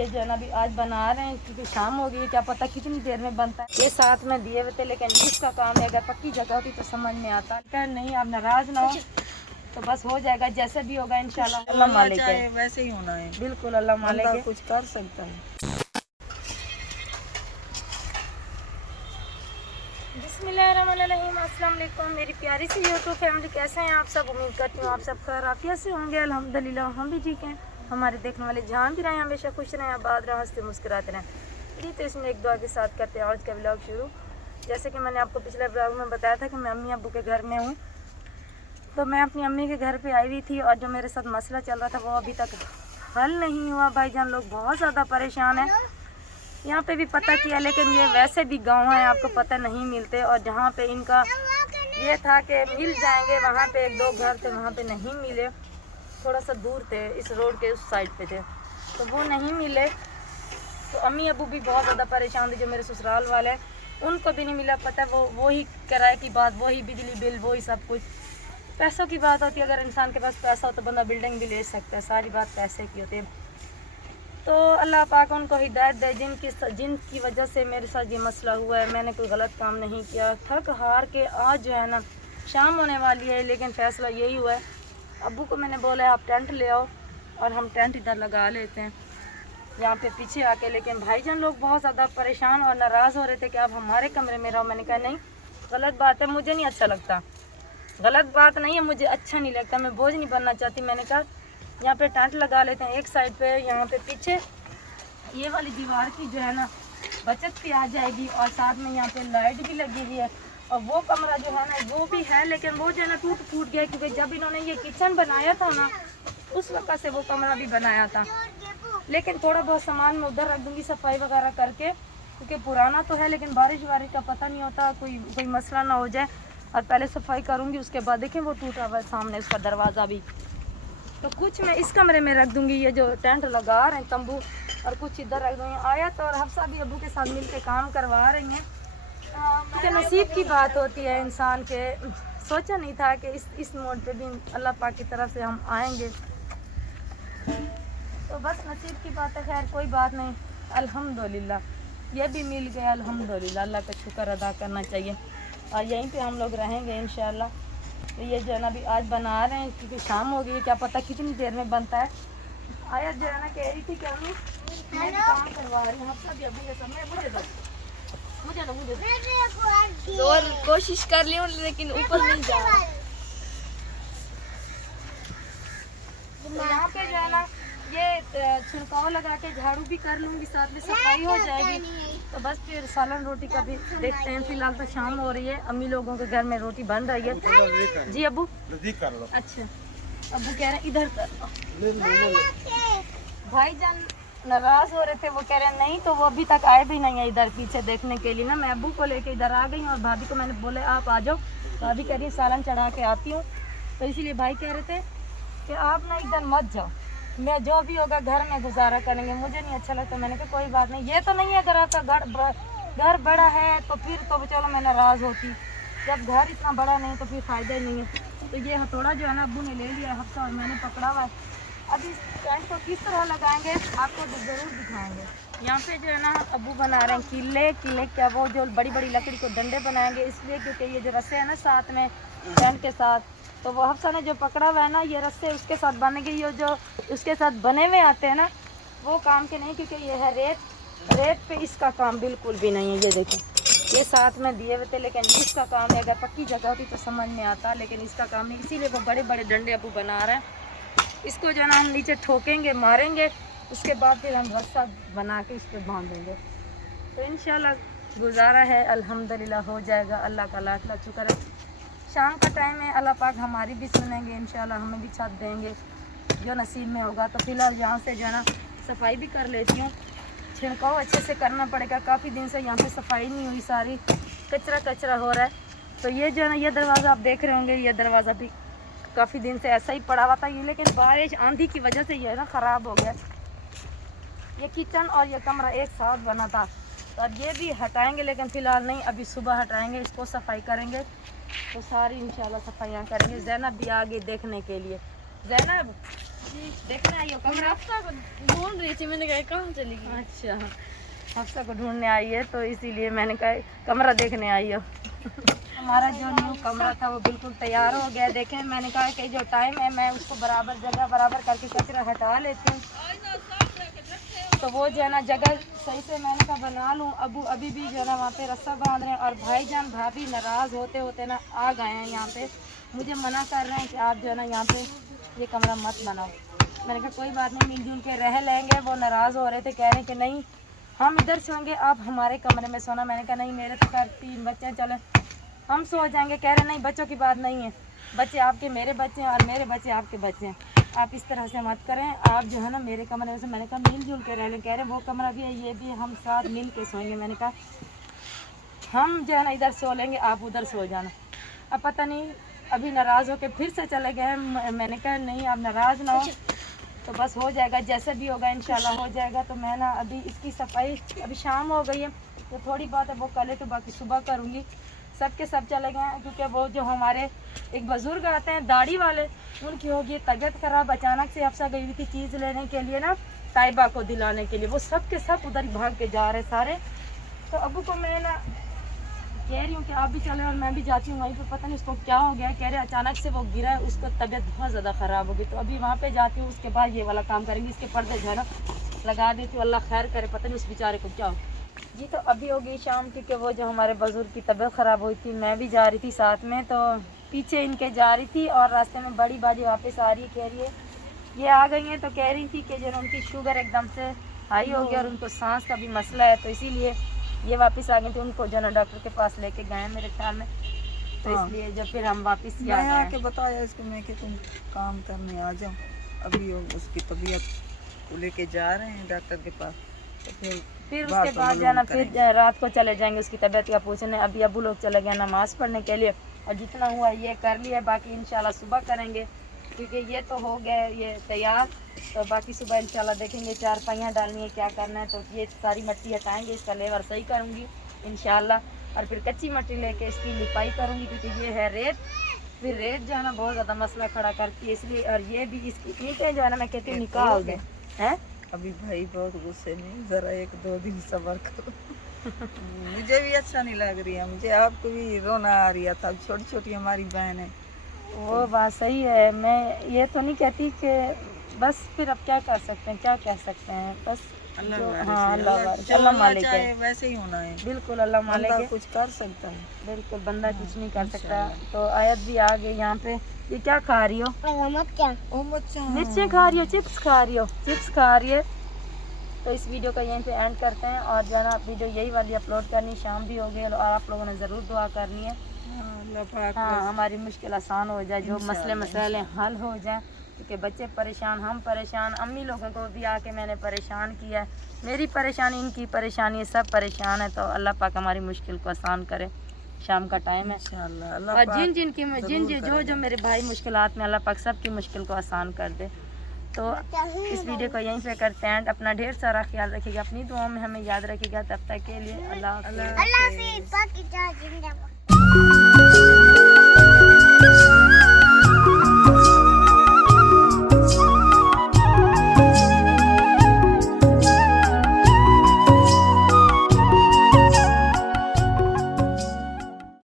ये जो है ना अभी आज बना रहे हैं क्योंकि शाम हो गई, क्या पता कितनी देर में बनता है। ये साथ में दिए हुए थे, लेकिन इसका काम है, अगर पक्की जगह होती तो समझ में आता। क्या नहीं, आप नाराज ना हो तो बस हो जाएगा, जैसे भी होगा इंशाल्लाह। अल्लाह मालिक है, वैसे ही होना है। बिल्कुल अल्लाह मालिक है, कुछ कर सकता है। बिस्मिल्लाहिर्रहमानिर्रहीम। अस्सलाम वालेकुम मेरी प्यारी सी यूट्यूब फैमिली, कैसे हैं आप सब? उम्मीद करती हूँ आप सब खैर आफियत से होंगे। अल्हम्दुलिल्लाह हम भी ठीक हैं। हमारे देखने वाले जहाँ भी रहें हमेशा खुश रहें, आबाद रहें, हंसते मुस्कुराते रहें। जी तो इसमें एक दुआ के साथ करते हैं आज का व्लॉग शुरू। जैसे कि मैंने आपको पिछले व्लॉग में बताया था कि मैं अम्मी अब्बू के घर में हूँ, तो मैं अपनी अम्मी के घर पे आई हुई थी और जो मेरे साथ मसला चल रहा था वो अभी तक हल नहीं हुआ। भाईजान लोग बहुत ज़्यादा परेशान हैं। यहाँ पे भी पता किया, लेकिन ये वैसे भी गांव है, आपको पता नहीं मिलते। और जहाँ पे इनका ये था कि मिल जाएंगे, वहाँ पे एक दो घर थे, वहाँ पे नहीं मिले, थोड़ा सा दूर थे, इस रोड के उस साइड पे थे, तो वो नहीं मिले। तो अम्मी अबू भी बहुत ज़्यादा परेशान थे, जो मेरे ससुराल वाले उनको भी नहीं मिला। पता है वो ही किराए की बात, वही बिजली बिल, वही सब कुछ। पैसों की बात होती है, अगर इंसान के पास पैसा हो तो बंदा बिल्डिंग भी ले सकता है, सारी बात पैसे की होती है। तो अल्लाह पाक उनको हिदायत दे, जिनकी वजह से मेरे साथ ये मसला हुआ है। मैंने कोई गलत काम नहीं किया। थक हार के आज जो है ना शाम होने वाली है, लेकिन फ़ैसला यही हुआ है, अब्बू को मैंने बोला है आप टेंट ले आओ और हम टेंट इधर लगा लेते हैं यहाँ पे पीछे आके। लेकिन भाईजान लोग बहुत ज़्यादा परेशान और नाराज़ हो रहे थे कि आप हमारे कमरे में रहो। मैंने कहा नहीं, गलत बात है, मुझे नहीं अच्छा लगता, गलत बात नहीं है, मुझे अच्छा नहीं लगता, मैं बोझ नहीं बनना चाहती। मैंने कहा यहाँ पे टेंट लगा लेते हैं एक साइड पे, यहाँ पे पीछे ये वाली दीवार की जो है ना बचत भी आ जाएगी और साथ में यहाँ पे लाइट भी लगी हुई है। और वो कमरा जो है ना वो भी है, लेकिन वो जो है ना टूट फूट गया, क्योंकि जब इन्होंने ये किचन बनाया था ना उस वक्त से वो कमरा भी बनाया था। लेकिन थोड़ा बहुत सामान मैं उधर रख दूँगी सफाई वगैरह करके, क्योंकि पुराना तो है, लेकिन बारिश वारिश का पता नहीं होता, कोई मसला ना हो जाए। और पहले सफाई करूँगी, उसके बाद देखें वो टूटा हुआ है सामने उसका दरवाज़ा भी, तो कुछ मैं इस कमरे में रख दूँगी, ये जो टेंट लगा रहे हैं तंबू, और कुछ इधर रख दूँगी। आयत और हफ्सा भी अब्बू के साथ मिल के काम करवा रही हैं, क्योंकि नसीब की बात होती है इंसान के। सोचा नहीं था कि इस मोड पे भी अल्लाह पाक की तरफ से हम आएंगे, तो बस नसीब की बात है। खैर कोई बात नहीं, अल्हम्दुलिल्लाह ये भी मिल गया, अल्हम्दुलिल्लाह, अल्लाह का शुक्र अदा करना चाहिए। और यहीं पे हम लोग रहेंगे इंशाल्लाह। तो ये जो है ना अभी आज बना रहे हैं क्योंकि शाम हो गई है, क्या पता कितनी देर में बनता है। आयत जो है ना कह रही थी कि अम्मी मैं काम करवा रही हूँ, सब अभी ये समय मुझे दो और कोशिश कर ली हूँ लेकिन ऊपर नहीं जा रहा। तो यहाँ पे जो है ना ये छिड़काव लगा के झाड़ू भी कर लूँगी, साथ में सफाई हो जाएगी। तो बस फिर सालन रोटी का भी देखते हैं। फिलहाल तो शाम हो रही है, अम्मी लोगों के घर में रोटी बन रही है। जी अब्बू, अच्छा अब्बू कह रहे हैं इधर कर। भाईजान नाराज हो रहे थे, वो कह रहे हैं नहीं, तो वो अभी तक आए भी नहीं है इधर पीछे देखने के लिए ना। मैं अब्बू को लेके इधर आ गई हूँ और भाभी को मैंने बोले आप आ जाओ, भाभी कह रही है सालन चढ़ा के आती हूँ। तो इसीलिए भाई कह रहे थे कि आप ना इधर मत जाओ, मैं जो भी होगा घर में गुजारा करेंगे, मुझे नहीं अच्छा लगता। मैंने कहा कोई बात नहीं, ये तो नहीं है अगर आपका घर बड़ा है तो फिर तो चलो मैं नाराज़ होती, जब घर इतना बड़ा नहीं तो फिर फ़ायदा ही नहीं है। तो ये हथौड़ा जो है ना अब्बू ने ले लिया हफ्ता और मैंने पकड़ा हुआ है। अब इस टेंट को किस तरह लगाएंगे आपको ज़रूर दिखाएंगे। यहाँ पे जो है ना अब्बू बना रहे हैं किले क्या, वो जो बड़ी बड़ी लकड़ी को डंडे बनाएंगे, इसलिए क्योंकि ये जो रस्से हैं ना साथ में टेंट के साथ, तो वो हफ्सा ने जो पकड़ा हुआ है ना ये रस्से उसके साथ बने गई, ये जो उसके साथ बने हुए आते हैं ना वो काम के नहीं, क्योंकि ये है रेत पे इसका काम बिल्कुल भी नहीं है। ये देखें ये साथ में दिए हुए थे, लेकिन इसका काम है, अगर पक्की जगह होती तो समझ में आता, लेकिन इसका काम नहीं, इसीलिए वो बड़े बड़े डंडे अब्बू बना रहे हैं। इसको जो है ना हम नीचे ठोकेंगे, मारेंगे, उसके बाद फिर हम रस्सा बना के इस पर बांधेंगे। तो इंशाल्लाह गुजारा है, अल्हम्दुलिल्लाह हो जाएगा, अल्लाह का लाख लाख शुक्र है। शाम का टाइम है, अल्लाह पाक हमारी भी सुनेंगे इंशाल्लाह, हमें भी छत देंगे जो नसीब में होगा। तो फिलहाल यहाँ से जो है ना सफाई भी कर लेती हूँ, छिड़काव अच्छे से करना पड़ेगा, काफ़ी दिन से यहाँ पे सफाई नहीं हुई, सारी कचरा हो रहा है। तो ये जो है ना ये दरवाज़ा आप देख रहे होंगे, ये दरवाज़ा भी काफ़ी दिन से ऐसा ही पड़ा हुआ था ये, लेकिन बारिश आंधी की वजह से ये ना ख़राब हो गया। ये किचन और ये कमरा एक साथ बना था, तो अब ये भी हटाएंगे, लेकिन फ़िलहाल नहीं, अभी सुबह हटाएंगे, इसको सफाई करेंगे, तो सारी इंशाल्लाह सफाइयाँ करेंगे। ज़ैनब भी आ गई देखने के लिए। ज़ैनब देखने आई हो कमरा? हफ्ता को ढूंढ रही थी, मैंने कहा कहाँ चली गई। अच्छा, हफ्सा को ढूंढने आई है तो इसीलिए मैंने कहा कमरा देखने आई हो। हमारा जो न्यू कमरा था वो बिल्कुल तैयार हो गया। देखें, मैंने कहा कि जो टाइम है मैं उसको बराबर जगह बराबर करके कचरा हटा लेती हूँ, तो वो जो है ना जगह सही से मैंने कहा बना लूँ। अभी भी जो है ना वहाँ पे रस्सा बांध रहे हैं और भाईजान भाभी नाराज़ होते होते ना आ गए हैं यहाँ पे, मुझे मना कर रहे हैं कि आप जो है ना यहाँ पे ये कमरा मत बनाओ। मैंने कहा कोई बात नहीं, मिलजुल के रह लेंगे। वो नाराज़ हो रहे थे, कह रहे हैं कि नहीं हम इधर सोएंगे, आप हमारे कमरे में सोना। मैंने कहा नहीं, मेरे तो घर 3 बच्चे हैं, चले हम सो जाएंगे। कह रहे नहीं, बच्चों की बात नहीं है, बच्चे आपके मेरे बच्चे हैं और मेरे बच्चे आपके बच्चे हैं, आप इस तरह से मत करें, आप जो है ना मेरे कमरे में से। मैंने कहा मिलजुल के रह लें। कह रहे वो कमरा भी है, ये भी है, हम साथ मिल के सोएंगे। मैंने कहा हम जो है ना इधर सो लेंगे, आप उधर सो जाना। अब पता नहीं अभी नाराज़ होकर फिर से चले गए। मैंने कहा नहीं, आप नाराज़ ना हो, तो बस हो जाएगा, जैसे भी होगा इंशाल्लाह हो जाएगा। तो मैं ना अभी इसकी सफाई, अभी शाम हो गई है तो थोड़ी बात है वो कर ले, तो बाकी सुबह करूँगी। सब के सब चले गए हैं क्योंकि वो जो हमारे एक बुज़ुर्ग आते हैं दाढ़ी वाले, उनकी होगी तबीयत ख़राब। अचानक से हफ्सा गई हुई थी चीज़ लेने के लिए ना, ताइबा को दिलाने के लिए, वो सब के सब उधर ही भाग के जा रहे सारे। तो अबू को मैं ना कह रही हूँ कि आप भी चले और मैं भी जाती हूँ वहीं पर। पता नहीं उसको क्या हो गया, कह रहे अचानक से वो गिरा है, उसको तबीयत बहुत ज़्यादा ख़राब हो गई। तो अभी वहाँ पे जाती हूँ, उसके बाद ये वाला काम करेंगे। इसके पर्दे जो है ना लगा देती हूँ, अल्लाह खैर करे, पता नहीं उस बेचारे को क्या हो। जी तो अभी हो गई शाम, क्योंकि वो जो हमारे बुजुर्ग की तबीयत ख़राब हुई थी, मैं भी जा रही थी साथ में, तो पीछे इनके जा रही थी और रास्ते में बड़ी बाजी वापस आ रही है। कह रही है ये आ गई हैं, तो कह रही थी कि जो उनकी शुगर एकदम से हाई हो गई और उनको सांस का भी मसला है, तो इसीलिए ये वापस आ गई थी। उनको जो ना डॉक्टर के पास लेके गए हैं मेरे ख्याल में, तो इसलिए जब फिर हम वापस मैं आके बताया इसको मैं कि तुम काम करने आ जाओ। अभी उसकी तबीयत को लेके जा रहे हैं डॉक्टर के पास, तो फिर उसके बाद जाना, फिर रात को चले जाएंगे उसकी तबीयत का पूछने। अभी अबू लोग चले गए नमाज़ पढ़ने के लिए, और जितना हुआ ये कर लिया, बाकी इंशाल्लाह सुबह करेंगे, क्योंकि ये तो हो गए ये तैयार। तो बाकी सुबह इंशाल्लाह देखेंगे, 4 पहियाँ डालनी है, क्या करना है। तो ये सारी मिट्टी हटाएंगे, इसका लेवर सही करूँगी इंशाल्लाह, और फिर कच्ची मिट्टी लेके इसकी लिपाई करूँगी, क्योंकि ये है रेत। फिर रेत जो है ना बहुत ज़्यादा मसला खड़ा करती है, इसलिए। और ये भी इसकी ईंटें जो है ना मैं कहती हूँ निकाल दें हैं। अभी भाई बहुत गुस्से में, ज़रा 1-2 दिन सब्र करो। मुझे भी अच्छा नहीं लग रही है, मुझे आपको भी रोना आ रहा था। छोटी छोटी हमारी बहन है। वो बात सही है, मैं ये तो नहीं कहती कि बस, फिर अब क्या कर सकते हैं, क्या कह सकते हैं, बस अल्लाह मालिक है, वैसे ही होना है। बिल्कुल अल्लाह मालिक है, कुछ कर सकता है, बिल्कुल बंदा कुछ नहीं कर सकता। तो आयत भी आ गई यहाँ पे। ये क्या खा रही हो? मिर्चें खा रही हो, चिप्स खा रही हो? चिप्स खा रही है। तो इस वीडियो का यहीं पे एंड करते हैं, और जो है ना वीडियो यही वाली अपलोड करनी, शाम भी हो गई, और आप लोगों ने ज़रूर दुआ करनी है। हाँ, हमारी मुश्किल आसान हो जाए, जो मसले मसाइल हल हो जाए, क्योंकि बच्चे परेशान, हम परेशान, अम्मी लोगों को भी आके मैंने परेशान किया। मेरी परेशानी, इनकी परेशानी, सब परेशान है। तो अल्लाह पाक हमारी मुश्किल को आसान करे। शाम का टाइम है, और जिन जो मेरे भाई मुश्किलात में, अल्लाह पाक सब की मुश्किल को आसान कर दे। तो इस वीडियो को यहीं पे करते हैं। अपना ढेर सारा ख्याल रखिएगा, अपनी दुआओं में हमें याद रखिएगा। तब तक के लिए अल्लाह हाफ़िज़।